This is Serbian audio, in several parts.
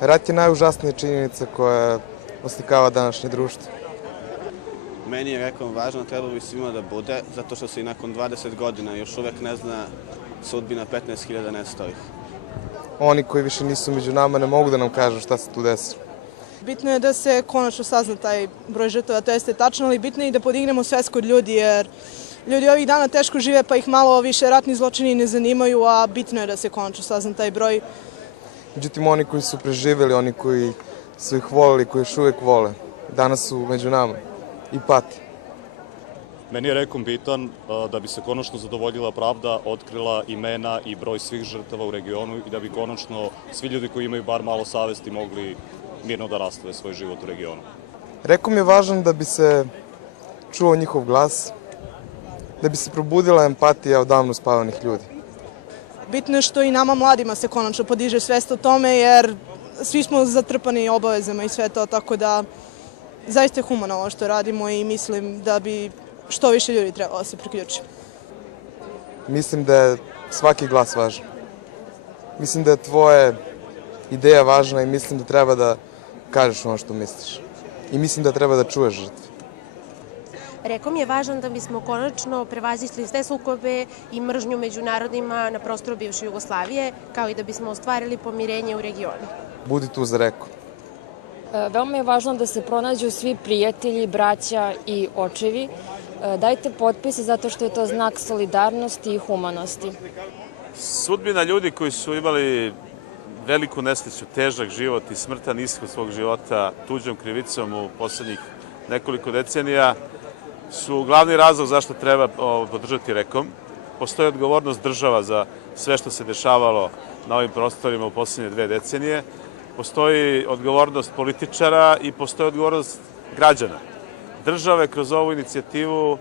Rat je najužasnija činjenica koja oslikava današnje društvo. Meni je rekom važno, trebalo bi svima da bude, zato što se i nakon 20 godina još uvek ne zna sudbina 15.000 nestalih. Oni koji više nisu među nama ne mogu da nam kažu šta se tu desilo. Bitno je da se konačno sazna taj broj žrtava, to jeste tačno, ali bitno je i da podignemo svest kod ljudi, jer ljudi ovih dana teško žive pa ih malo više ratni zločini ne zanimaju, a bitno je da se konačno sazna taj broj. Međutim, oni koji su preživjeli, oni koji su ih voleli, koji još uvijek vole, danas su među nama i pati. Meni je rekom bitan da bi se konačno zadovoljila pravda, otkrila imena i broj svih žrtava u regionu i da bi konačno svi ljudi koji imaju bar malo savesti mogli mirno da rastave svoj život u regionu. Rekom je važan da bi se čuo njihov glas, da bi se probudila empatija odavno spavanih ljudi. Bitno je što i nama mladima se konačno podiže svest o tome, jer svi smo zatrpani obavezama i sve to, tako da zaista je humano ovo što radimo i mislim da bi što više ljudi trebalo da se priključi. Mislim da je svaki glas važan. Mislim da je tvoja ideja važna i mislim da treba da kažeš ono što misliš. I mislim da treba da čuješ žrtve. Rekom je važan da bismo konačno prevazišli sve sukobe i mržnju među narodima na prostoru bivše Jugoslavije, kao i da bismo ostvarili pomirenje u regionu. Budi tu za Rekom. Veoma je važno da se pronađu svi prijatelji, braća i očevi. Dajte potpise zato što je to znak solidarnosti i humanosti. Sudbina ljudi koji su imali veliku nesreću, težak život i smrtan ishod svog života tuđom krivicom u poslednjih nekoliko decenija su glavni razlog zašto treba podržati Rekom. Postoji odgovornost država za sve što se dešavalo na ovim prostorima u poslednje 2 decenije. Postoji odgovornost političara i postoji odgovornost građana. Države kroz ovu inicijativu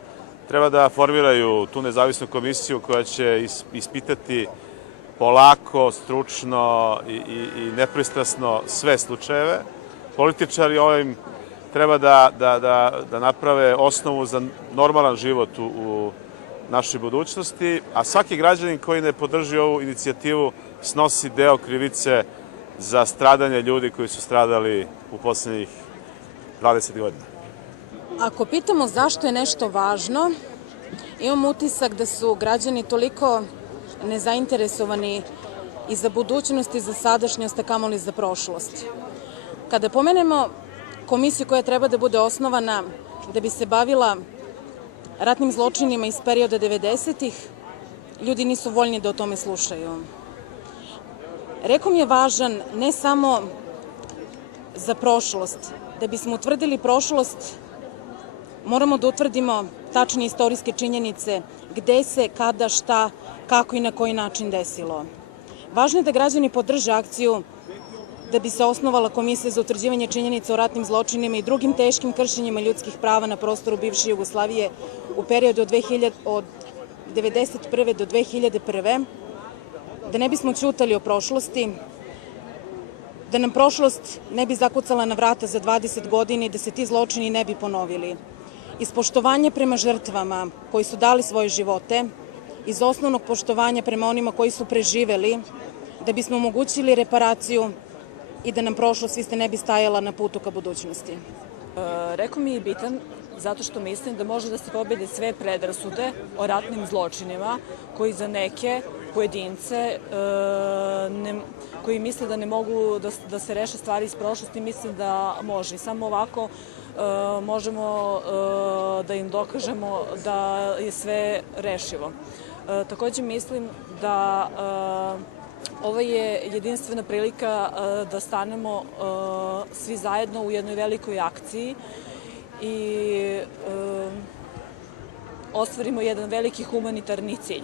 treba da formiraju tu nezavisnu komisiju koja će ispitati polako, stručno i nepristrasno sve slučajeve. Političari ovim treba da naprave osnovu za normalan život u našoj budućnosti, a svaki građanin koji ne podrži ovu inicijativu snosi deo krivice za stradanje ljudi koji su stradali u poslednjih 20 godina. Ako pitamo zašto je nešto važno, imam utisak da su građani toliko nezainteresovani i za budućnost i za sadašnjost, a kamoli za prošlost. Kada pomenemo komisiju koja treba da bude osnovana da bi se bavila ratnim zločinima iz perioda 90-ih, ljudi nisu voljni da o tome slušaju. Rekom je važan ne samo za prošlost. Da bismo utvrdili prošlost, moramo da utvrdimo tačne istorijske činjenice gde se, kada, šta, kako i na koji način desilo. Važno je da građani podrže akciju da bi se osnovala Komisija za utvrđivanje činjenica o ratnim zločinima i drugim teškim kršenjima ljudskih prava na prostoru bivše Jugoslavije u periodu od 1991. do 2001. Da ne bismo ćutali o prošlosti, da nam prošlost ne bi zakucala na vrata za 20 godina i da se ti zločini ne bi ponovili. Iz poštovanja prema žrtvama koji su dali svoje živote, iz osnovnog poštovanja prema onima koji su preživeli, da bismo omogućili reparaciju i da nam prošlost iste ne bi stajala na putu ka budućnosti. Rekom je bitan zato što mislim da može da se pobede sve predrasude o ratnim zločinima koji za neke pojedince koji misle da ne mogu da se reše stvari iz prošlosti, mislim da može. Samo ovako možemo da im dokažemo da je sve rešivo. Takođe mislim da ovo je jedinstvena prilika da stanemo svi zajedno u jednoj velikoj akciji i ostvarimo jedan veliki humanitarni cilj.